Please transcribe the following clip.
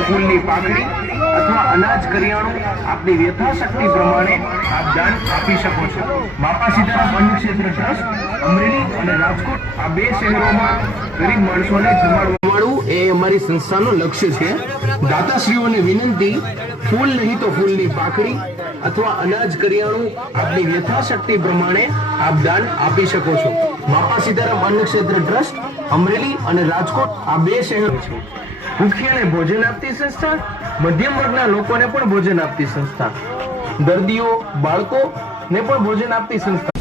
તો ફૂલની પાકડી અથવા અનાજ કરિયાણું આપની યથાશક્તિ પ્રમાણે આપ દાન આપી શકો છો. બાપા સીતારામ અન્ન ક્ષેત્ર ટ્રસ્ટ અમરેલી અને રાજકોટ આ બે શહેરોમાં ગરીબ માણસોને જમાડવાનું એ અમારી સંસ્થાનું લક્ષ્ય છે. દાતાશ્રીઓને વિનંતી, ફૂલ નહીં તો ફૂલની પાકડી અથવા અનાજ કરિયાણું આપની યથાશક્તિ પ્રમાણે આપ દાન આપી શકો છો. બાપા સીતારામ અન્ન ક્ષેત્ર ટ્રસ્ટ અમરેલી અને રાજકોટ આ બે શહેરો છે. ભૂખ્યાને ભોજન આપતી સંસ્થા, મધ્યમ વર્ગના લોકોને પણ ભોજન આપતી સંસ્થા, દર્દીઓ, બાળકોને પણ ભોજન આપતી સંસ્થા.